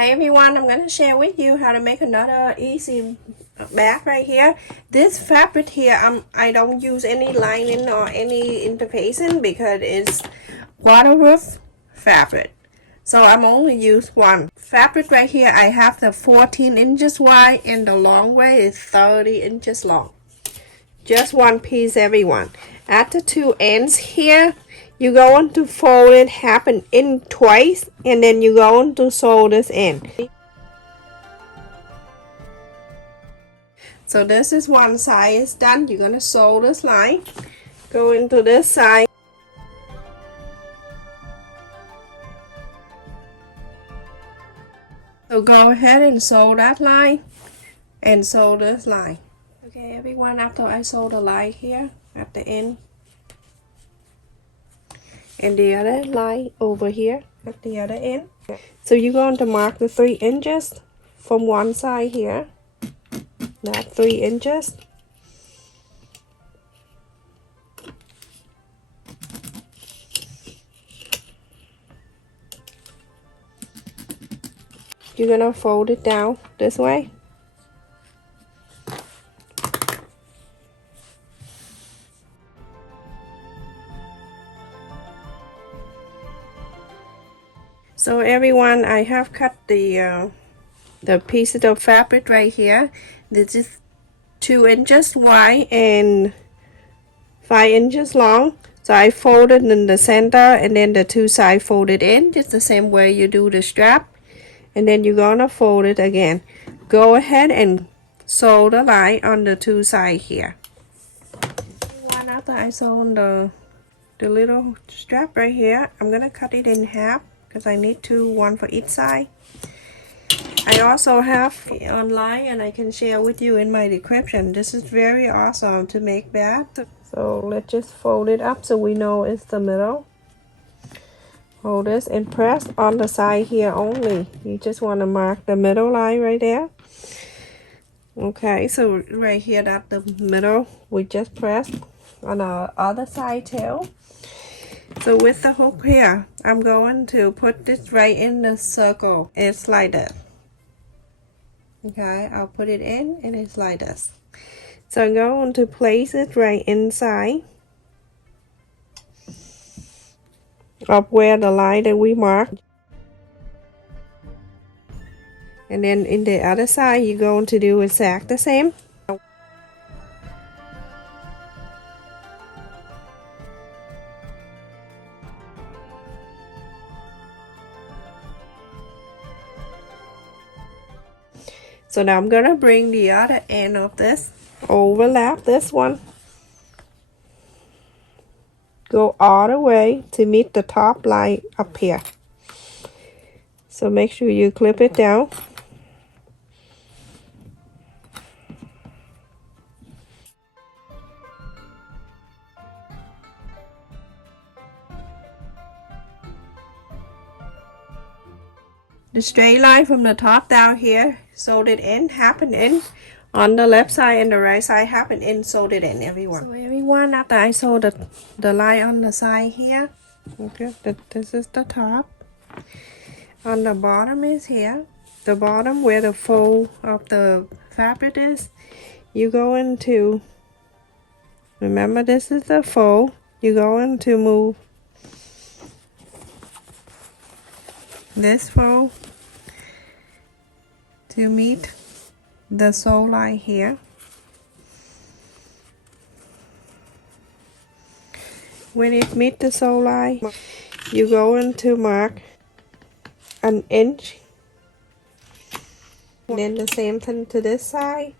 Hi everyone, I'm going to share with you how to make another easy bag right here. This fabric here, I don't use any lining or any interfacing because it's waterproof fabric. So I'm only use one. Fabric right here, I have the 14 inches wide and the long way is 30 inches long. Just one piece everyone. At the two ends here, you're going to fold it half an inch twice and then you're going to sew this in. So this is one side is done. You're going to sew this line, go into this side. So go ahead and sew that line and sew this line. Okay everyone, after I sew the line here at the end and the other line over here at the other end. So you're going to mark the 3 inches from one side here. That 3 inches. You're gonna fold it down this way. So everyone, I have cut the pieces of fabric right here. This is 2 inches wide and 5 inches long. So I folded in the center and then the two sides folded in, just the same way you do the strap. And then you're gonna fold it again. Go ahead and sew the line on the two sides here. One after I sew the little strap right here, I'm gonna cut it in half because I need one for each side. I also have online and I can share with you in my description. This is very awesome to make that. So let's just fold it up so we know it's the middle. Hold this and press on the side here only. You just want to mark the middle line right there. Okay, so right here, that's the middle. We just press on the other side too. So with the hook here, I'm going to put this right in the circle. It's like this. Okay, I'll put it in and it's like this. So I'm going to place it right inside of where the line that we marked. And then in the other side, you're going to do exactly the same. So now I'm gonna bring the other end of this, overlap this one, go all the way to meet the top line up here. So make sure you clip it down. The straight line from the top down here, sewed it in, half an inch on the left side and the right side, half an inch, sewed it in everyone. So everyone, after I sew the line on the side here, okay, this is the top. On the bottom is here, the bottom where the fold of the fabric is. You go into, remember this is the fold, you're going to move this fold to meet the sew line here. When it meets the sew line, you're going to mark an inch. And then the same thing to this side,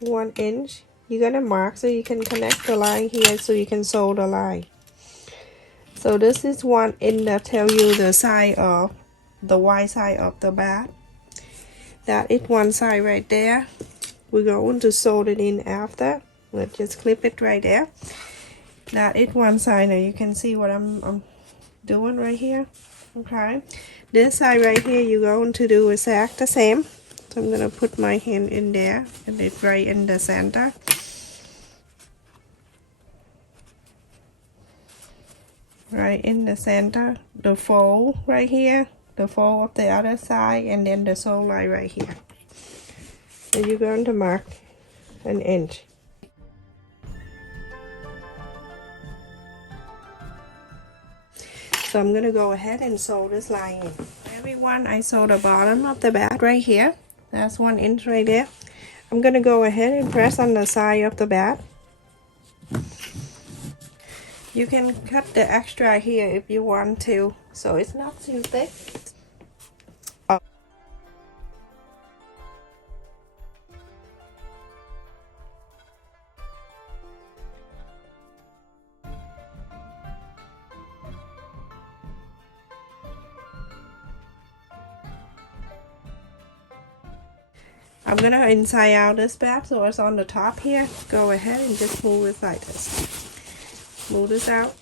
1 inch. You're gonna mark so you can connect the line here so you can sew the line. So this is 1 inch that tell you the side of the wide side of the bag. That is one side right there. We're going to sew it in after. Let's just clip it right there. That is one side. Now you can see what I'm doing right here. Okay, this side right here you're going to do exact the same. So I'm gonna put my hand in there and it's right in the center. Right in the center, the fold right here, the fold of the other side, and then the sew line right here. So you're going to mark an inch. So I'm going to go ahead and sew this line in. Everyone, I sew the bottom of the bag right here. That's 1 inch right there. I'm going to go ahead and press on the side of the bag. You can cut the extra here if you want to, so it's not too thick. I'm gonna inside out this bag so it's on the top here. Go ahead and just move it like this. Move this out.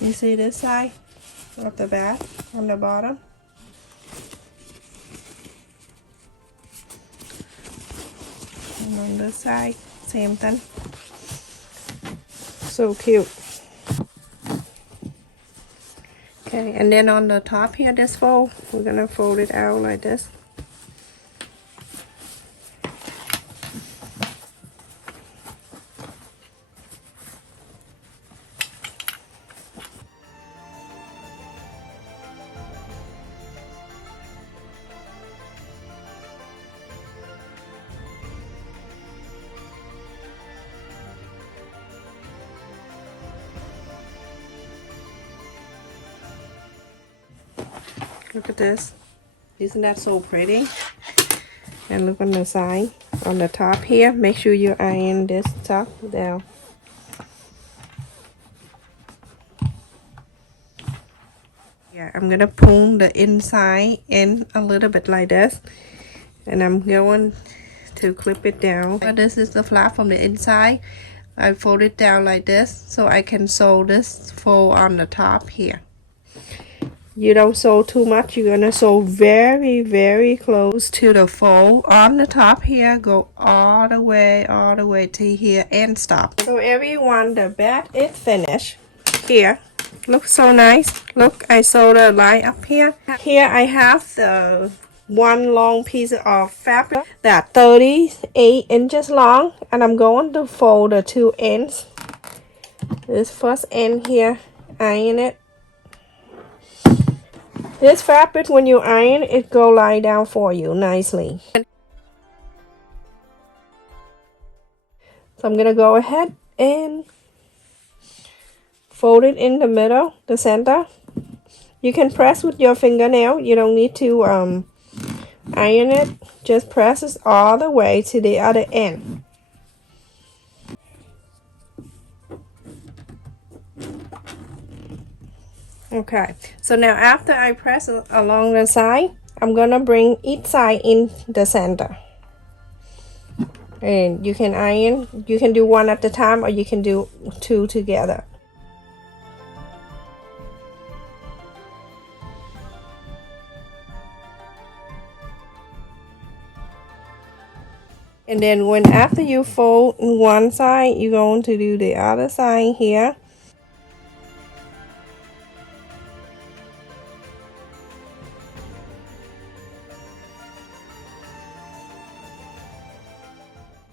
You see this side of the bag on the bottom? And on this side, same thing. So cute. Okay, and then on the top here, this fold, we're gonna fold it out like this. Look at this. Isn't that so pretty? And look on the side, on the top here. Make sure you iron this top down. Yeah, I'm gonna pull the inside in a little bit like this. And I'm going to clip it down. This is the flap from the inside. I fold it down like this so I can sew this fold on the top here. You don't sew too much. You're gonna sew very, very close to the fold on the top here. Go all the way to here and stop. So everyone, the bag is finished. Here, looks so nice. Look, I sewed a line up here. Here I have the one long piece of fabric that's 38 inches long, and I'm going to fold the 2 ends. This first end here, iron it. This fabric, when you iron, it go lie down for you nicely. So I'm gonna go ahead and fold it in the middle, the center. You can press with your fingernail. You don't need to iron it. Just press it all the way to the other end. Okay, so now after I press it along the side, I'm gonna bring each side in the center. And you can iron, you can do one at a time or you can do 2 together. And then after you fold one side, you're going to do the other side here.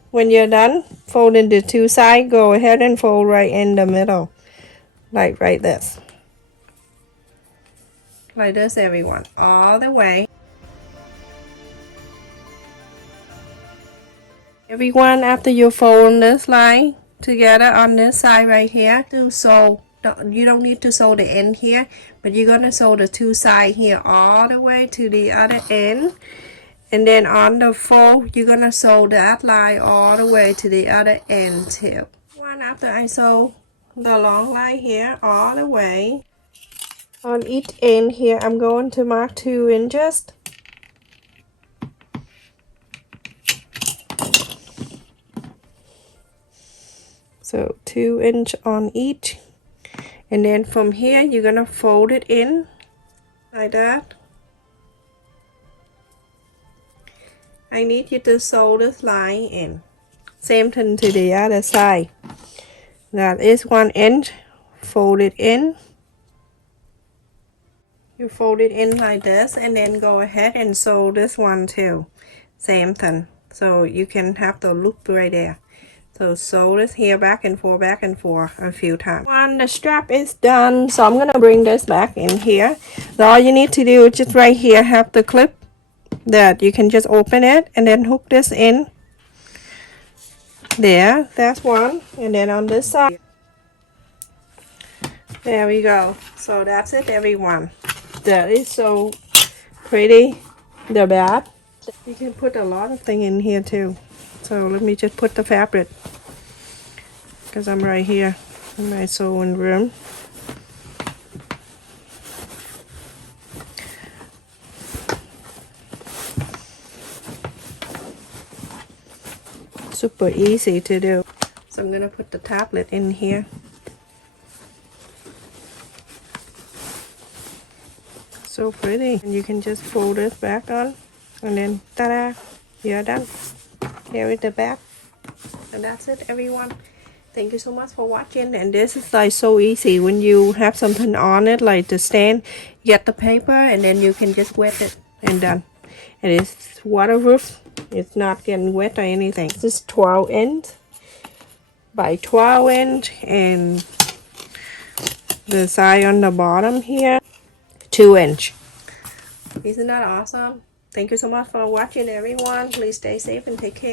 When you're done folding the 2 sides, go ahead and fold right in the middle, like right this. Like this, everyone, all the way. Everyone, after you fold this line together on this side right here, to sew. You don't need to sew the end here, but you're gonna sew the 2 sides here all the way to the other end. And then on the fold, you're gonna sew that line all the way to the other end too. After I sew the long line here all the way, on each end here, I'm going to mark 2 inches. So 2 inch on each. And then from here, you're gonna fold it in like that. I need you to sew this line in. Same thing to the other side. That is 1 inch fold it in. You fold it in like this, and then go ahead and sew this one too. Same thing. So you can have the loop right there. So sew this here back and forth a few times. When the strap is done, so I'm gonna bring this back in here. So all you need to do is just right here have the clip that you can just open it and then hook this in. There, that's one. And then on this side, there we go. So that's it, everyone. That is so pretty. The back. You can put a lot of things in here too. So let me just put the fabric, because I'm right here in my sewing room. Super easy to do. So I'm gonna put the tablet in here. So pretty. And you can just fold it back on, and then ta-da, you're done. Here is the back. And that's it, everyone. Thank you so much for watching. And this is like so easy when you have something on it, like the stand. You get the paper and then you can just wet it and done. And it's waterproof. It's not getting wet or anything. This is 12 inch by 12 inch, and the side on the bottom here 2 inch. Isn't that awesome? Thank you so much for watching, everyone. Please stay safe and take care.